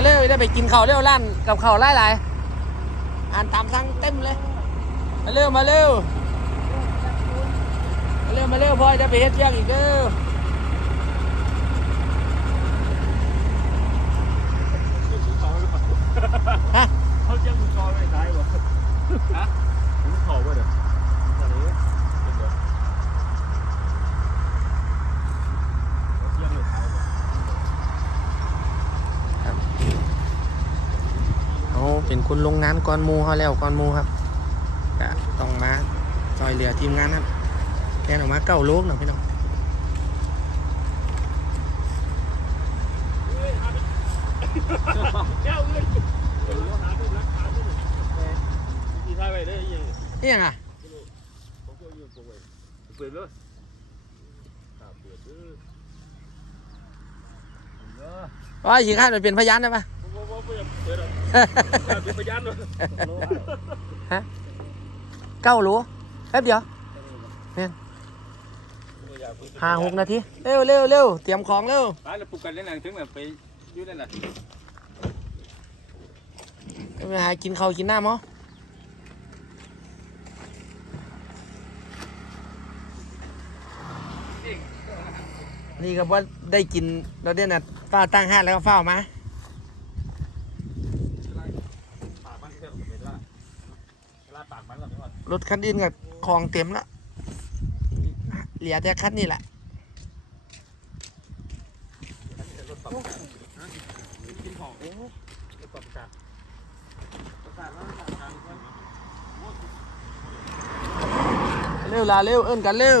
าเร็วได้ไปกินข้าวเร็วร้านกับข้าวไลายลาอ่านตามสั่งเต็มเลย มาเร็ว มาเร็วมาเร็ว มาเร็วพ่อจะไปเฮ็ดเจียงอีกเด้อป็นคนลงงานก่อนมูเขาแล้วก่อนมู ครับจะต้องมาจอยเหลือ ทีมงานครับแทนออกมาเก้าโลกนะพี่น้องเอียงอ่ะว่าสิครับเป็นพยานได้ปะเก้าหลูแป๊บเดียวเนี่ยห้าหกนาที เร็วเร็วเร็ว เตรียมของเร็ว ไปเราปลูกกันเล่นอะถึงแบบไปยืดเล่นอะไรไปหา กินข้าว กินน้ำมั้งนี่ก็บว่าได้กินเราได้นัดฝ้าตั้งห้าแล้วก็เฝ้ามารถคันอิ่นกับคลองเต็มละเหลือแต่คันนี้แหละ เร็วลาเร็วเอิ้นกันเร็ว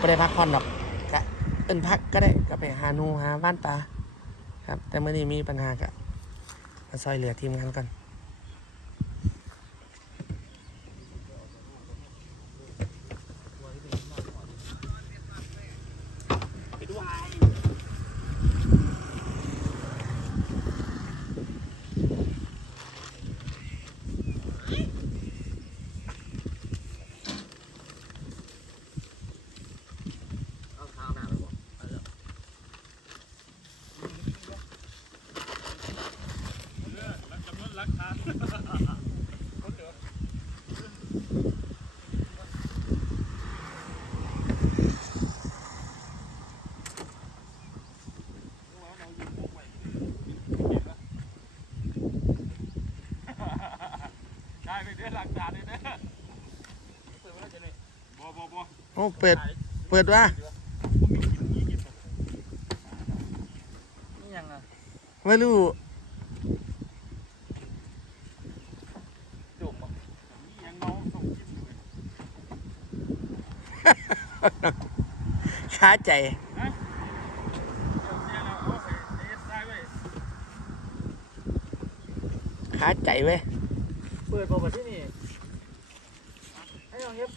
ม่ได้พักผ่อนหรอกกะเอินพักก็ได้ก็ไปหาหนูหาบ้านตาครับ แต่เมื่อนี้มีปัญหากะมาซอยเหลือทีมงานก่อนหลักฐานเลยนะโอ้เปิด เปิดว่ะไม่รู้ช้าใจไาใจไว้เปิดบอกว่าที่นี่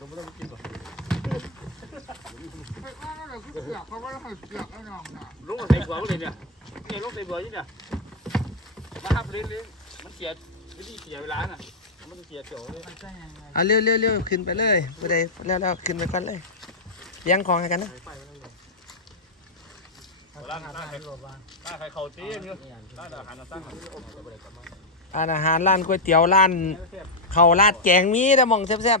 ดมกินลุงใส่เบื่อเลยเนี่ยเนี่ลุงใส่บื่อยี่เนี่ยมาครับเลี้ยเลี้ยมันเสียวิธีเสียเวลาน่ะมันเสียเจาะเลยอ่ะเรื่อยเร็วเร็วขึ้นไปเลยไปเลยแล้วแล้วขึ้นไปก่อนเลยยังของให้กันนะร้านอาหารร้านอาหารร้านก๋วยเตี๋ยวร้านเขาลาดแกงมีแต่มองแซ่บ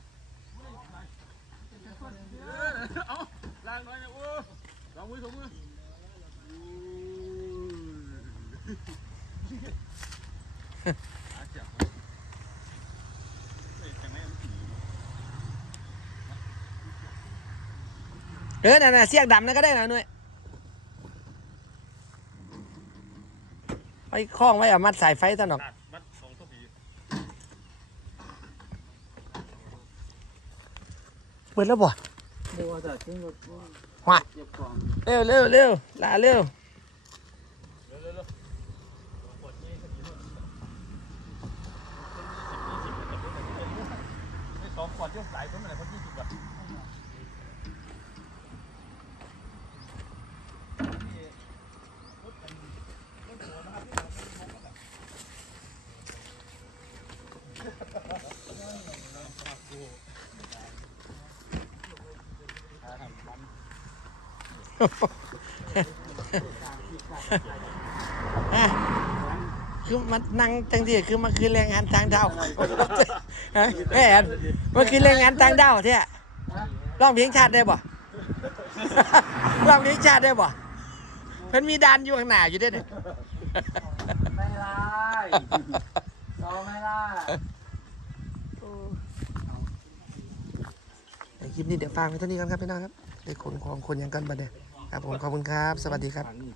เดินน่ะเสียงดำนั่นก็ได้นะนุ้ยไป้ข้องไว้อะมัดสายไฟซะหน่อยเปิดแล้วบ่หวาเร็วเร็วเร็วลาเร็วสองขวดเยอะสายเพิ่มอะไรเพิ่มยี่สิบแบบคือมันนั่งจังทียคือมันคือแรงงานทางดาวฮะแอนมันคือแรงงานทางดาวเที่ยร้องเพลงชาติได้บ่ล้องเพลงชาติได้บ่เพิ่นมีดันอยู่ข้างหน้าอยู่ด้วยเนี่ยไม่ไล่ด้ไม่ได้คลิปนี้เดี๋ยวฟังไป้เท่านี้กันครับพี่น้องครับใน้ขนของคนยังกันบดเนี่ยครับผมขอบคุณครับ สวัสดีครับ